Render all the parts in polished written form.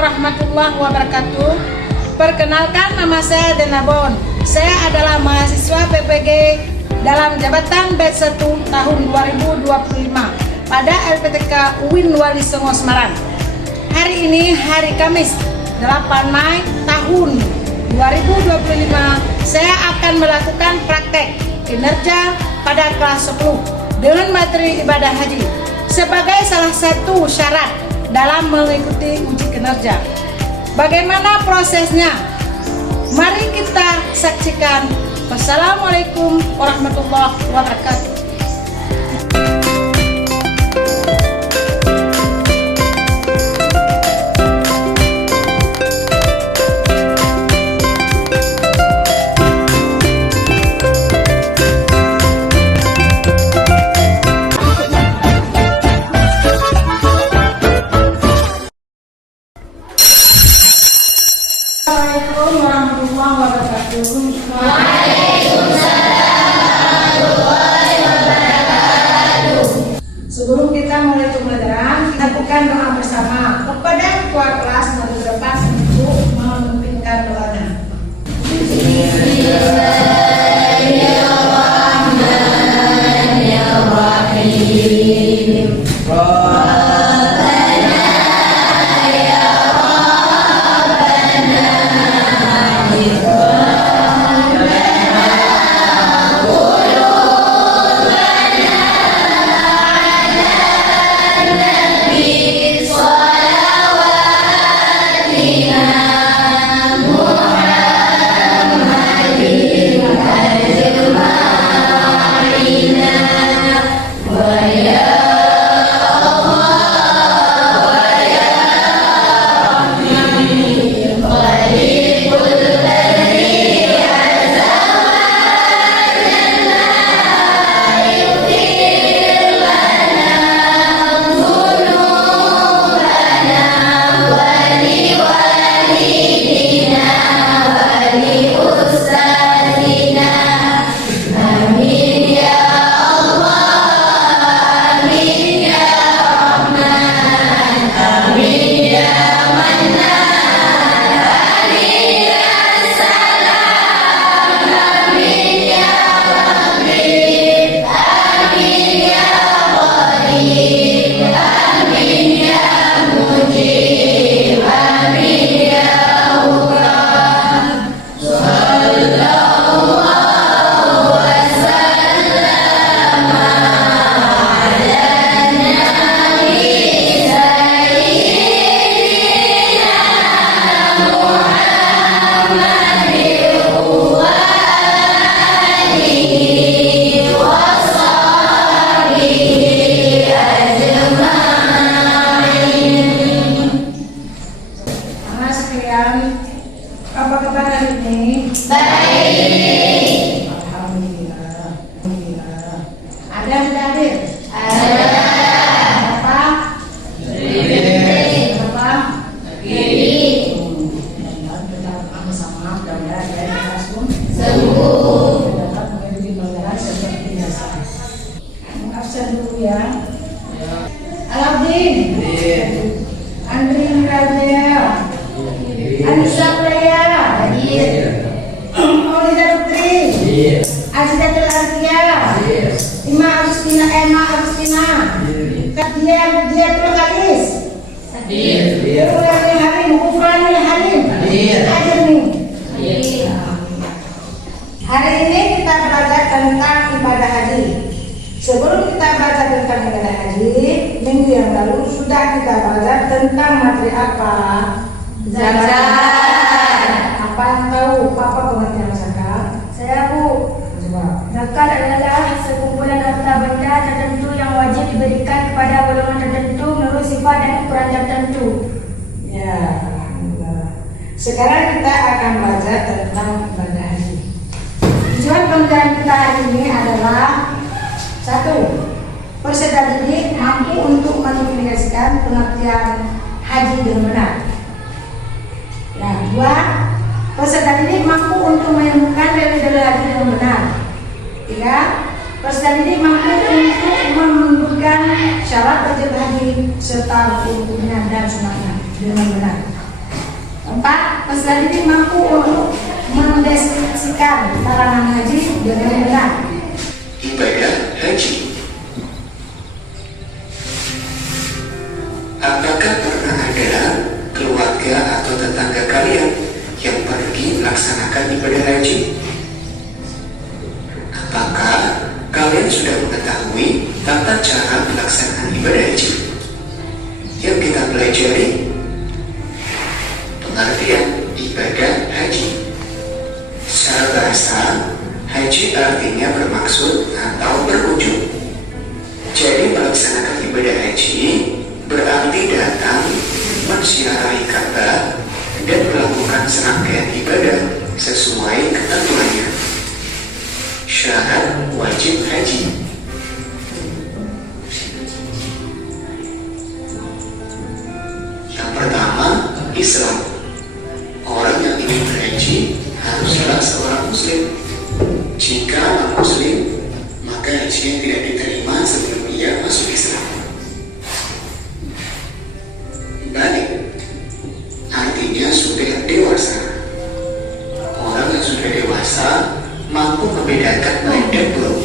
warahmatullahi wabarakatuh. Perkenalkan, nama saya Denabon. Saya adalah mahasiswa PPG dalam jabatan batch 1 tahun 2025 pada LPTK UIN Wali Songo Semarang. Hari ini hari Kamis 8 Mei tahun 2025, saya akan melakukan praktek kinerja pada kelas 10 dengan materi ibadah haji sebagai salah satu syarat dalam mengikuti uji kinerja. Bagaimana prosesnya? Mari kita saksikan. Wassalamualaikum warahmatullahi wabarakatuh. Assalamualaikum warahmatullahi wabarakatuh. Waalaikumsalam warahmatullahi wabarakatuh. Sebelum kita mulai pembelajaran, kita lakukan doa bersama kepada ketua kelas maju depan untuk memimpinkan doanya. Bismillahirrahmanirrahim. Apa kabar hari ini? Baik. Alhamdulillah. Ada yang sudah hadir? Ada. Berapa? Berapa? Sama-sama mudah-mudahan ya langsung sembuh. Dapat mengikuti pelajaran seperti biasa. Absen dulu ya. Alabdin. Andri Raja. Anissa Playa, Maulida Putri, Azizatul Ardia, Ima Agustina, Kadia Kalis, Harim, Kufrani Harim, Hari ini kita belajar tentang ibadah haji. Sebelum kita belajar tentang ibadah haji, minggu yang lalu sudah kita belajar tentang materi apa? Zakat. Apa yang tahu? Apa pengertian zakat? Saya Bu. Coba. Zakat adalah sekumpulan harta benda tertentu yang wajib diberikan kepada golongan tertentu menurut sifat dan ukuran tertentu. Ya, alhamdulillah. Sekarang kita akan belajar tentang ibadah haji. Tujuan pembelajaran kita hari ini adalah 1. Peserta didik mampu untuk mengaplikasikan pengertian haji dengan benar. Nah, 2. Peserta didik mampu untuk menemukan dalil-dalil haji dengan benar. 3. Peserta didik mampu untuk menyebutkan syarat wajib haji serta rukunnya dan sunatnya dengan benar. Keempat, peserta didik mampu untuk mendeskripsikan larangan haji dengan benar. Ibadah haji. Apakah pernah ada keluarga atau tetangga kalian yang pergi melaksanakan ibadah haji? Apakah kalian sudah mengetahui tata cara pelaksanaan ibadah haji? Yuk kita pelajari pengertian ibadah haji. Secara bahasa, haji artinya bermaksud atau berujung. Jadi melaksanakan ibadah haji berarti datang menziarahi Ka'bah dan melakukan serangkaian ibadah sesuai ketentuannya. Syarat wajib haji. Yang pertama, Islam. Orang yang ingin berhaji haruslah seorang muslim. Jika non-muslim, maka hajinya tidak diterima sebelum ia masuk Islam. Balik, artinya sudah dewasa. Orang yang sudah dewasa mampu membedakan baik dan buruk.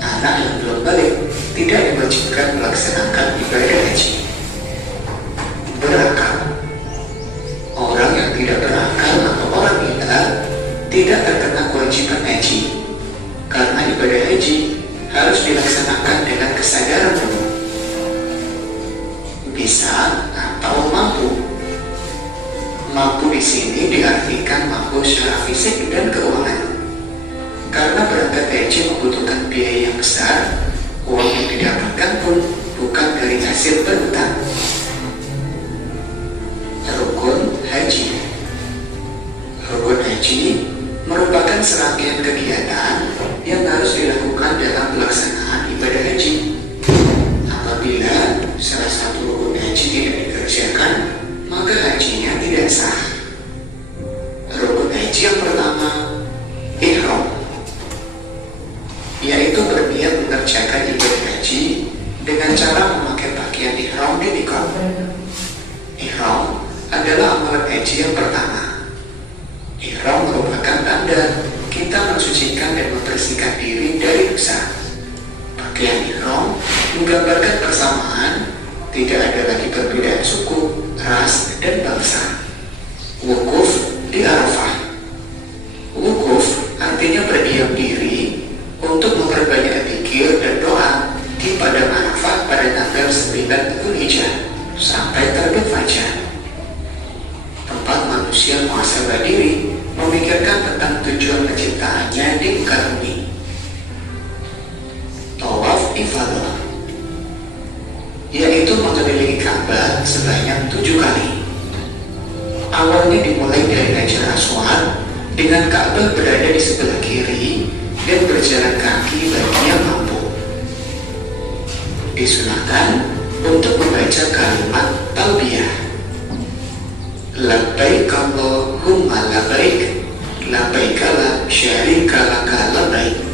Anak yang belum balik tidak diwajibkan melaksanakan ibadah haji. Berakal. Orang yang tidak berakal atau orang gila tidak terkena kewajiban haji, karena ibadah haji harus dilaksanakan dengan kesadaran penuh. Bisa atau mampu. Mampu di sini diartikan mampu secara fisik dan keuangan. Karena berangkat haji membutuhkan biaya yang besar, uang yang didapatkan pun bukan dari hasil berhutang. Rukun haji. Rukun haji merupakan serangkaian kegiatan yang harus dilakukan dalam pelaksanaan ibadah haji. Apabila salah satu rukun haji tidak dikerjakan, maka hajinya tidak sah. Rukun haji yang pertama, ihram, yaitu berniat mengerjakan ibadah haji dengan cara memakai pakaian ihram di miqat. Ihram adalah amalan haji yang pertama. Ihram merupakan tanda kita mensucikan dan membersihkan diri dari dosa. Pakaian ihram menggambarkan persamaan, tidak ada lagi perbedaan suku, ras, dan bangsa. Wukuf di Arafah. Wukuf artinya berdiam diri untuk memperbanyak zikir dan doa di padang Arafah pada tanggal 9 Dzulhijjah sampai terbit fajar. Tempat manusia muhasabah diri, memikirkan tentang tujuan penciptaannya di muka bumi. Tawaf ifadah, yaitu mengelilingi Ka'bah sebanyak 7 kali. Awalnya dimulai dari Hajar Aswad dengan Ka'bah berada di sebelah kiri dan berjalan kaki bagi yang mampu. Disunahkan untuk membaca kalimat talbiyah. Labbaik Allahumma labbaik, labbaik la syarika laka labbaik,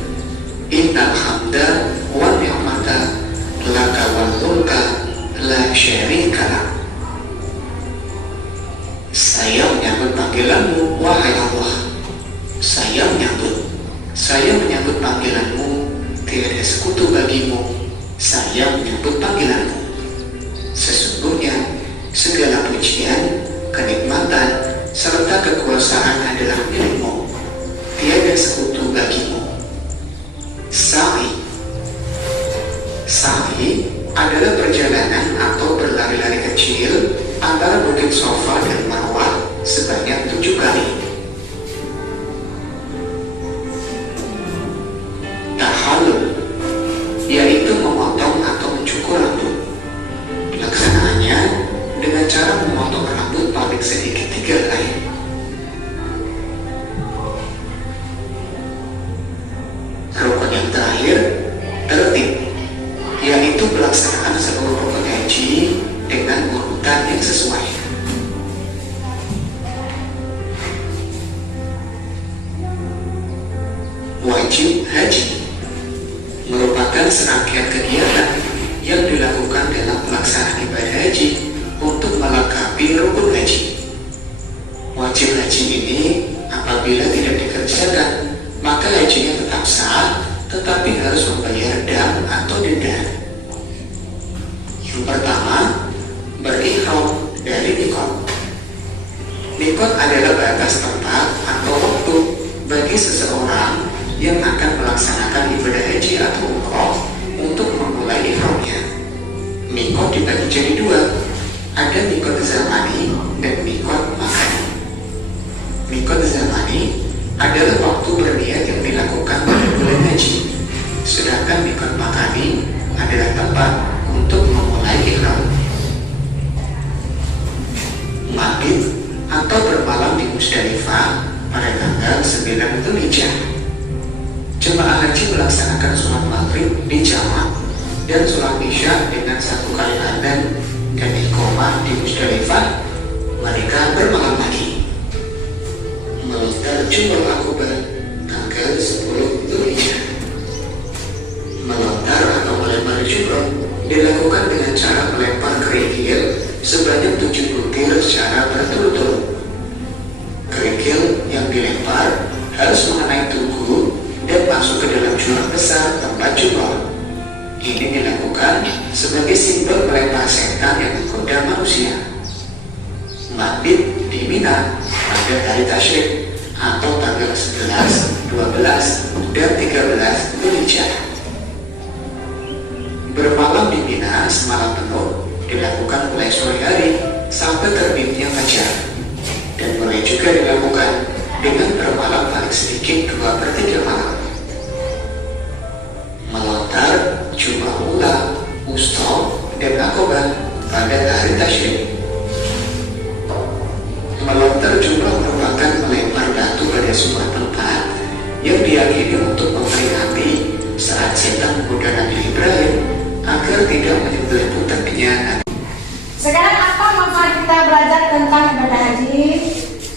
innal hamda wa ni'mata laka wal mulka la syarika lak. Saya menyambut panggilanmu, wahai Allah. Saya menyambut panggilanmu, tiada sekutu bagimu. Saya menyambut panggilanmu. Sesungguhnya segala pujian, kenikmatan, serta kekuasaan adalah milikmu. Tiada sekutu bagimu. Sa'i adalah perjalanan atau berlari-lari kecil antara bukit Safa dan Marwah sebanyak 7 kali. Tahallul, yaitu memotong atau mencukur rambut. Pelaksanaannya dengan cara memotong rambut paling sedikit 3 helai. Rukun yang terakhir, tertib, yaitu pelaksanaan seluruh rukun haji dengan urutan yang sesuai. Wajib haji merupakan serangkaian kegiatan yang dilakukan dalam pelaksanaan ibadah haji untuk melengkapi rukun haji. wajib haji ini apabila tidak dikerjakan, maka hajinya tetap sah, tetapi harus membayar dam atau denda. Yang pertama, berihram dari mikot. Mikot adalah batas tempat atau waktu bagi seseorang yang akan melaksanakan ibadah haji atau umroh untuk memulai ihramnya. Mikot dibagi jadi dua, ada mikot zamani dan mikot makani. Mikot zamani adalah waktu berniat yang dilakukan pada bulan haji, sedangkan mikot makani adalah tempat untuk memulai ihram. Mabit atau bermalam di Musdalifah pada tanggal 9 Dzulhijjah. Jemaah haji melaksanakan sholat maghrib di jamak dan sholat isya dengan 1 kali adzan dan iqamah di Musdalifah. Mereka bermalam lagi. Melontar jumroh akobah tanggal 10 Dzulhijjah. Melontar atau melempar jumroh dilakukan dengan cara melempar kerikil sebanyak 7 butir secara berturut-turut. Kerikil yang dilempar harus mengenai tugu dan masuk ke dalam jurang besar tempat jumroh. Ini dilakukan sebagai simbol melempar setan yang menggoda manusia. Mabit di Mina pada hari tasyrik atau tanggal 11, 12, dan 13 Dzulhijjah. Bermalam di Mina semalam penuh dilakukan mulai sore hari sampai terbitnya fajar, dan mulai juga dilakukan dengan bermalam paling sedikit 2/3 malam. Melontar jumlah ula, wusta, dan akobah pada hari tasyrik. Melontar jumlah merupakan melempar batu pada sebuah tempat yang diyakini untuk memperingati saat setan menggoda Nabi Ibrahim agar tidak menyembelih putranya. Sekarang apa manfaat kita belajar tentang ibadah haji?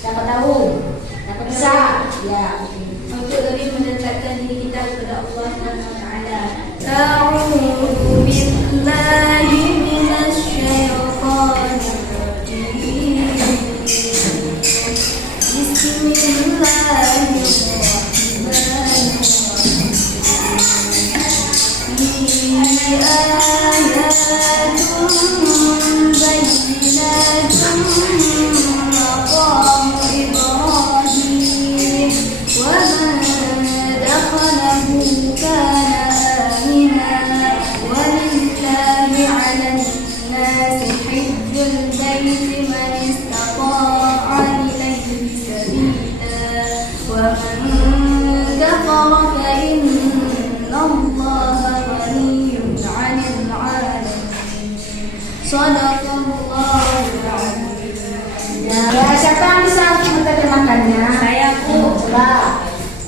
Siapa tahu? Siapa bisa? Ya. Untuk lebih mendekatkan diri kita kepada Allah Subhanahu wa taala. A'udzu billahi minasyaitonir rajim. Ya, siapa yang bisa menerjemahkannya? Saya Bu. Coba.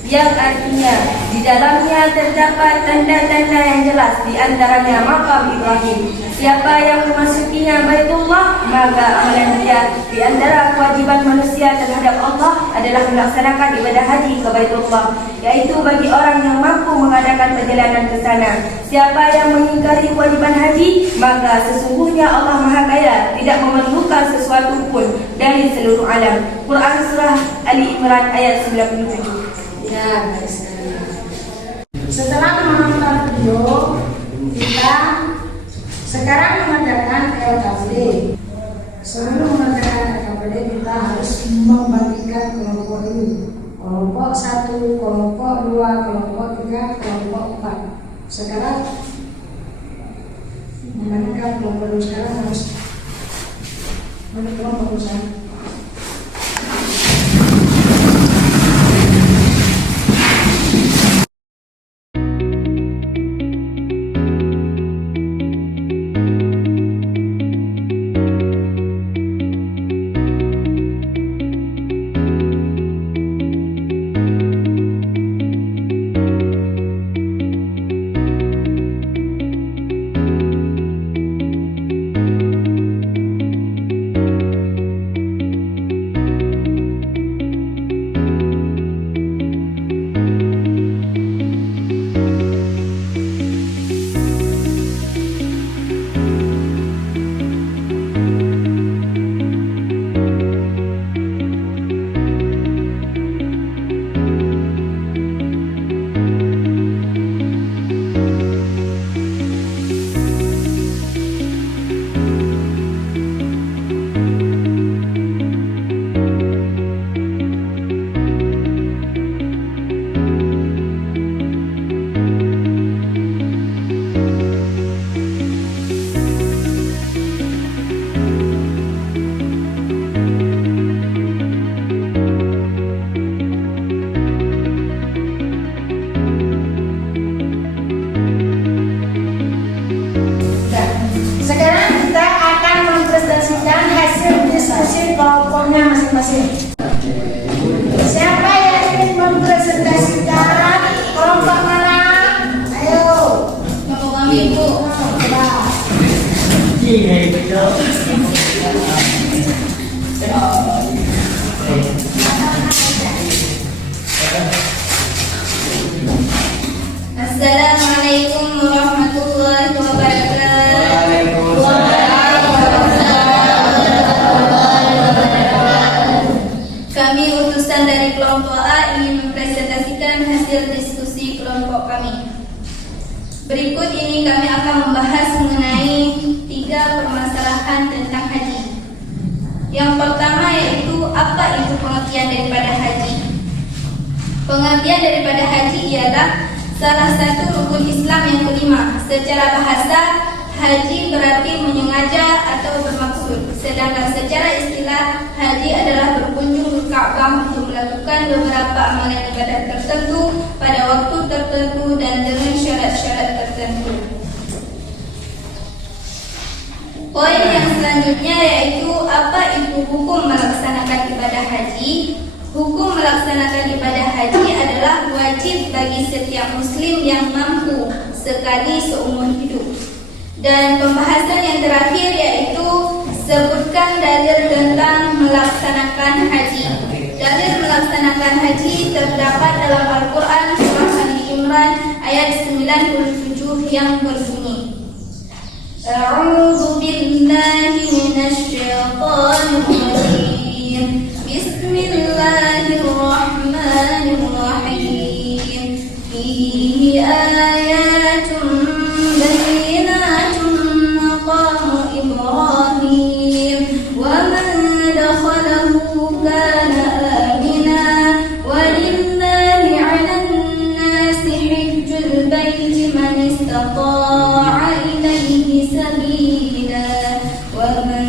Yang artinya di dalamnya terdapat tanda-tanda yang jelas, di antaranya makam Ibrahim. Siapa yang memasukinya Baitullah, maka amalan dia. Di antara kewajiban manusia terhadap Allah adalah melaksanakan ibadah haji ke Baitullah, yaitu bagi orang yang mampu mengadakan perjalanan ke sana. Siapa yang mengingkari kewajiban haji, maka sesungguhnya Allah Maha Kaya, tidak memerlukan sesuatu pun dari seluruh alam. Quran Surah Ali Imran ayat 97. Ya, baik sekali. Setelah menonton video, kita sekarang mengerjakan LKPD. Sebelum mengerjakan LKPD, kita harus membagikan kelompok dulu. Kelompok 1, kelompok 2, kelompok 3, kelompok 4. Sekarang membagikan kelompok dulu. Sekarang harus kelompok dulu. Assalamualaikum warahmatullahi wabarakatuh. Kami utusan dari kelompok A ingin mempresentasikan hasil diskusi kelompok kami. Berikut ini kami akan membahas mengenai 3 permasalahan tentang haji. Yang pertama yaitu apa itu pengertian daripada haji. Pengertian daripada haji ialah salah satu rukun Islam yang kelima. Secara bahasa, haji berarti menyengaja atau bermaksud. Sedangkan secara istilah, haji adalah berkunjung ke Ka'bah untuk melakukan beberapa amalan ibadah tertentu pada waktu tertentu dan dengan syarat-syarat tertentu. Poin yang selanjutnya yaitu apa itu hukum melaksanakan ibadah haji. Hukum melaksanakan ibadah haji adalah wajib bagi setiap muslim yang mampu sekali seumur hidup. Dan pembahasan yang terakhir yaitu sebutkan dalil tentang melaksanakan haji. Dalil melaksanakan haji terdapat dalam Al-Quran surah Ali Imran ayat 97 yang berbunyi, A'udzu billahi minasyaitonir rajim. Bismillahirrahmanirrahim. Fihi ayatun bayyinatun maqamu Ibrahim wa man dakhalahu kana amina walillahi 'alan nasi hajjul baiti man istata'a ilayhi sabila wa man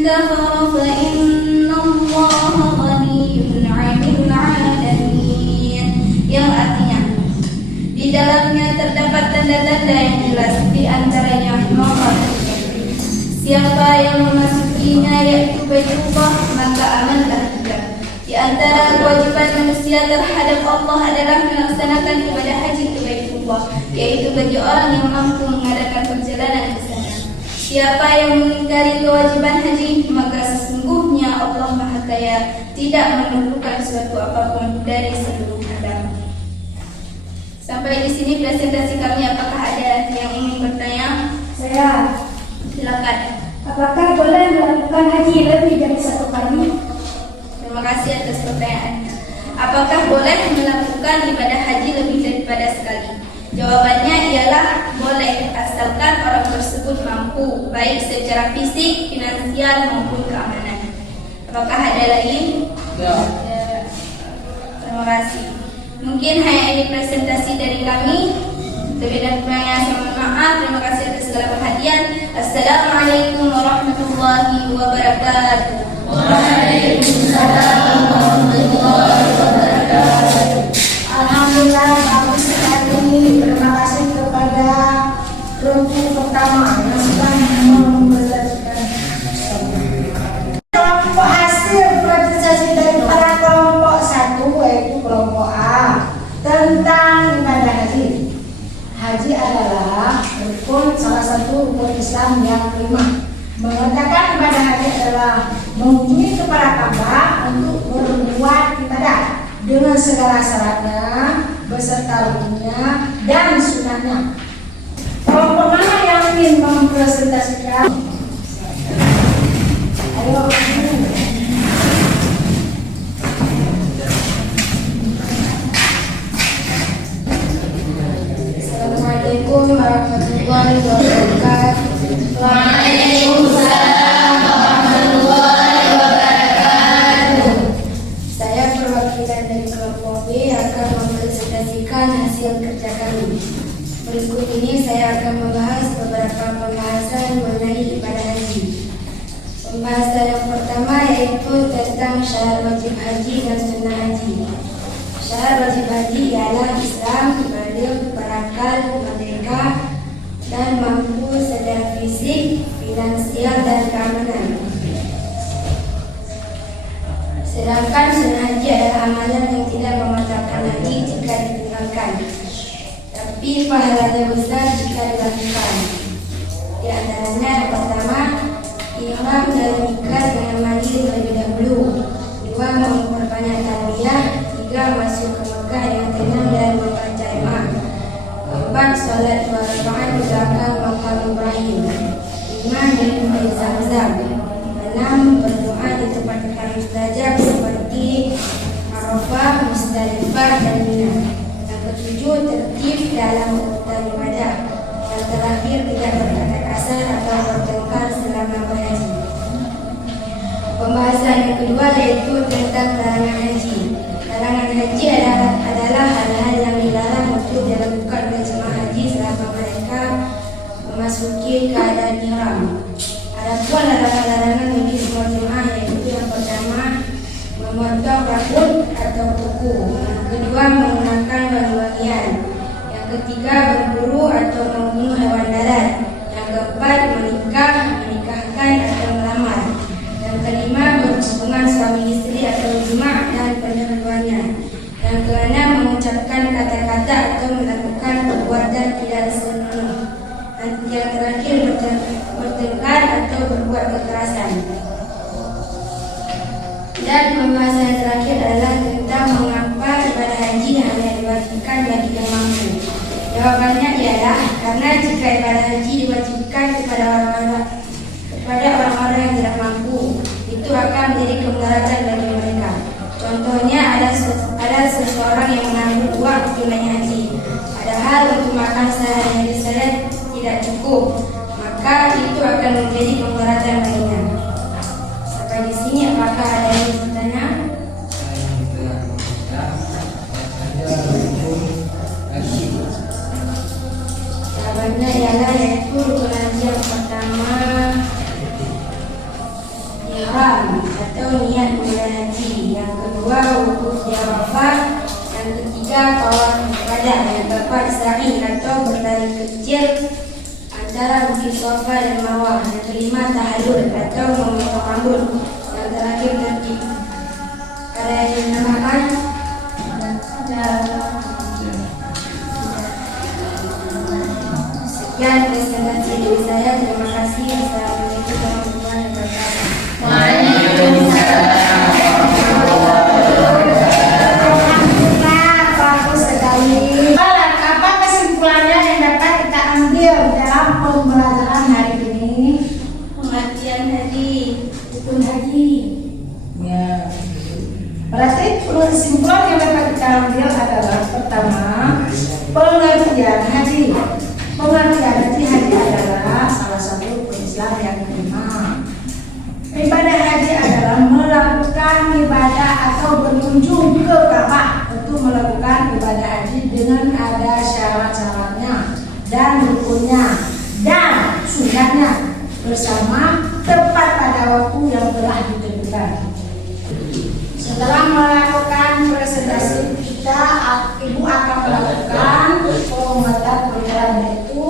kafara fa inna Allaha ghaniyyun 'anil 'alamin. Yang artinya, di dalamnya terdapat tanda-tanda yang jelas, di antaranya nomor. Siapa yang memasukinya yaitu Baitullah, maka amanlah juga. Di antara kewajiban manusia terhadap Allah adalah melaksanakan ibadah haji ke Baitullah, yaitu bagi orang yang mampu mengadakan perjalanan ke sana. Siapa yang mengingkari kewajiban haji, maka sesungguhnya Allah Maha Kaya, tidak memerlukan suatu apapun dari seluruh agama. Sampai di sini presentasi kami. Apakah ada yang ingin bertanya? Saya, Silakan. apakah boleh melakukan haji lebih dari 1 kali? Terima kasih atas pertanyaannya. Apakah boleh melakukan ibadah haji lebih daripada sekali? Jawabannya ialah boleh, asalkan orang tersebut mampu, baik secara fisik, finansial maupun keamanan. Apakah ada lain? Ya. Terima kasih. Mungkin hanya ini presentasi dari kami. Lebih dan kurangnya saya mohon maaf. Terima kasih atas segala perhatian. Assalamualaikum warahmatullahi wabarakatuh. Waalaikumsalam warahmatullahi wabarakatuh. Alhamdulillah, bagus sekali. Terima kasih kepada kelompok pertama yang sudah mempresentasikan kelompok hasil presentasi dari para kelompok 1, yaitu kelompok A, tentang ibadah haji. Haji adalah salah satu rukun Islam yang kelima. Mengerjakan ibadah haji adalah mengunjungi kepada Ka'bah untuk berbuat ibadah dengan segala syaratnya, beserta rukunnya dan sunatnya. Kelompok mana yang ingin mempresentasikan? Ayo. Assalamualaikum warahmatullahi wabarakatuh. Waalaikumsalam warahmatullahi wabarakatuh. Saya perwakilan dari kelompok B akan mempresentasikan hasil kerja kami. Berikut ini saya akan membahas beberapa pembahasan mengenai ibadah haji. Pembahasan yang pertama yaitu tentang syarat wajib haji dan sunnah haji. Syarat wajib haji ialah Islam, balik, berakal, merdeka, dan mampu secara fisik, finansial, dan keamanan. Sedangkan sunnah haji adalah amalan yang tidak membatalkan haji jika ditinggalkan, tapi pahalanya besar jika dilakukan. Di antaranya yang pertama, ihram dan nikah dengan mandi terlebih dahulu. 2. Memperbanyak talbiyah. 3. ketiga masuk ke Mekah dengan tenang dan membaca imam. Keempat, salat 2 rakaat di belakang makam Ibrahim. 5, minum air Zam-Zam. 6, berdoa di tempat-tempat mustajab seperti Arafah, Musdalifah, dan Mina. Yang ketujuh, tertib dalam urutan ibadah. Yang terakhir, tidak berkata kasar atau bertengkar selama berhaji. Pembahasan yang kedua yaitu tentang larangan haji. Larangan haji adalah hal-hal yang dilarang untuk dilakukan oleh jemaah haji selama mereka memasuki keadaan ihram. Adapun larangan-larangan bagi semua jemaah yaitu yang pertama, memotong rambut atau kuku. Yang kedua, menggunakan wangi-wangian. Yang ketiga, berburu atau membunuh hewan darat. Yang keempat, menikahkan atau melamar. Yang kelima, berhubungan suami istri atau jemaah dan pendahuluannya. Yang keenam, mengucapkan kata-kata atau melakukan perbuatan tidak senonoh. Dan yang terakhir, bertengkar atau berbuat kekerasan. Dan pembahasan yang terakhir adalah tentang mengapa ibadah haji hanya diwajibkan bagi yang mampu. Jawabannya ialah karena jika ibadah haji diwajibkan kepada orang-orang yang tidak mampu, itu akan menjadi kemudaratan bagi mereka. Contohnya ada seseorang yang mengambil uang untuk naik haji, padahal untuk makan sehari-hari saja tidak cukup, maka itu akan menjadi kemudaratan baginya. Sampai di sini, apakah ada yang bertanya? Jawabannya ialah yaitu rukun haji yang pertama ihram atau niat mulai haji. Yang kedua wukuf di Arafah. Yang ketiga tawaf ibadah. Yang keempat sa'i atau berlari kecil antara Bukit Safa dan Marwah. Yang kelima tahallul atau memotong rambut. Yang terakhir tertib. Ada yang menambahkan? Sekian presentasi dari saya. Terima kasih. Assalamualaikum warahmatullahi wabarakatuh. Alhamdulillah, bagus sekali. Apa kesimpulannya yang dapat kita ambil dalam pembelajaran hari ini? Pengertian haji. Rukun haji. Ya. Berarti kesimpulan yang dapat kita ambil adalah pertama, pengertian haji. Pengertian haji adalah salah satu rukun Islam yang kelima. Ibadah haji adalah melakukan ibadah atau berkunjung ke Ka'bah. Untuk melakukan ibadah haji dengan ada syarat-syaratnya dan rukunnya dan sunatnya bersama tepat pada waktu yang telah ditentukan. Setelah melakukan presentasi kita, Ibu akan melakukan pengumuman program, yaitu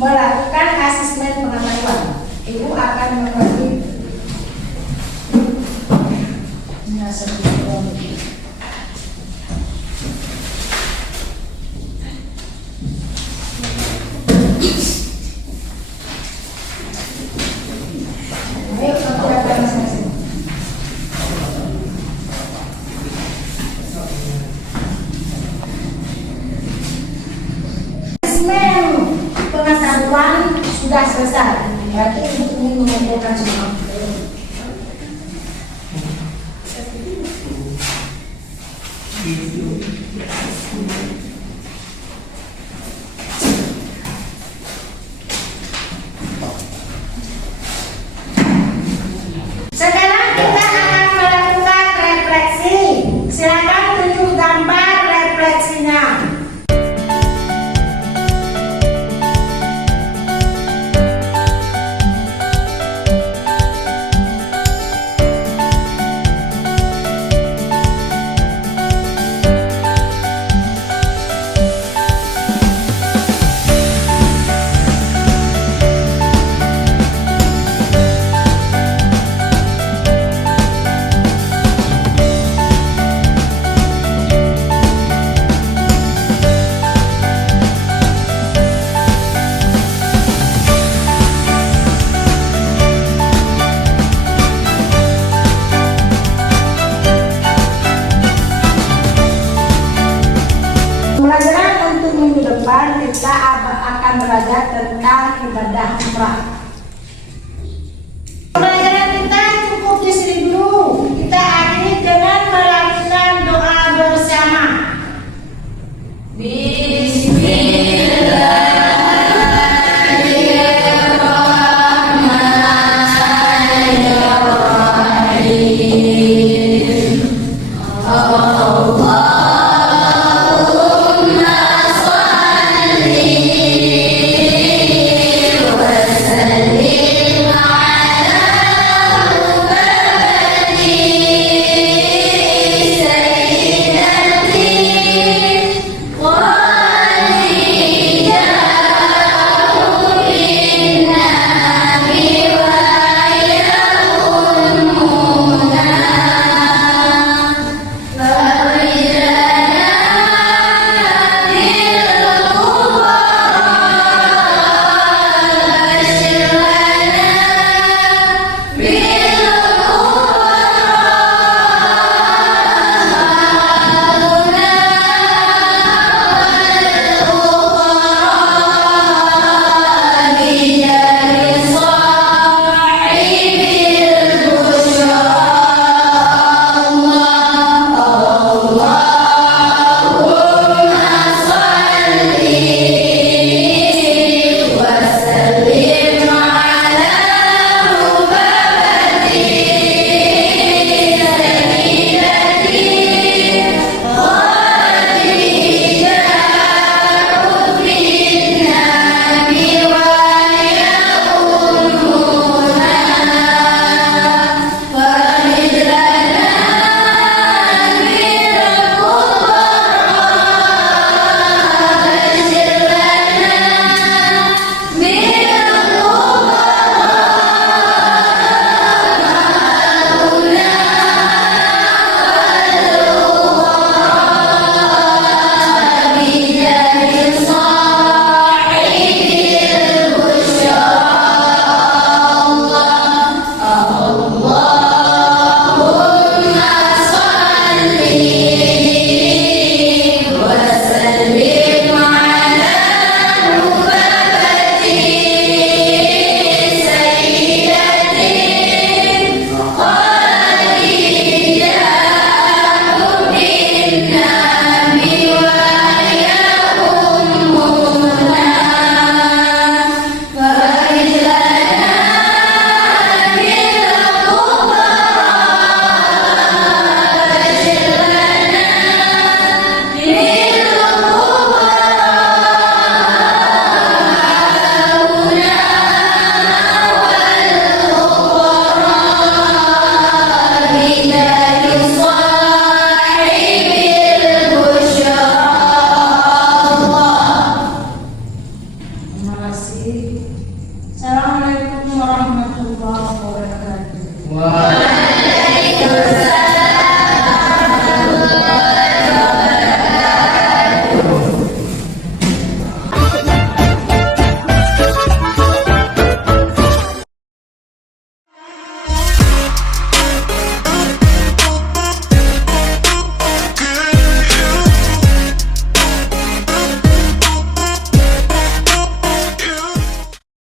melakukan asesmen pengetahuan. Ibu akan membagi ayo kita masing-masing. Asesmen pengetahuan sudah selesai. Berarti Ibu ingin mengumpulkan semua. Sekarang kita akan melakukan refleksi. Silakan tunjuk gambar refleksinya. Pelajaran untuk minggu depan kita akan belajar tentang ibadah umrah. Pelajaran kita cukup di sini dulu. Kita akhiri dengan melakukan doa bersama.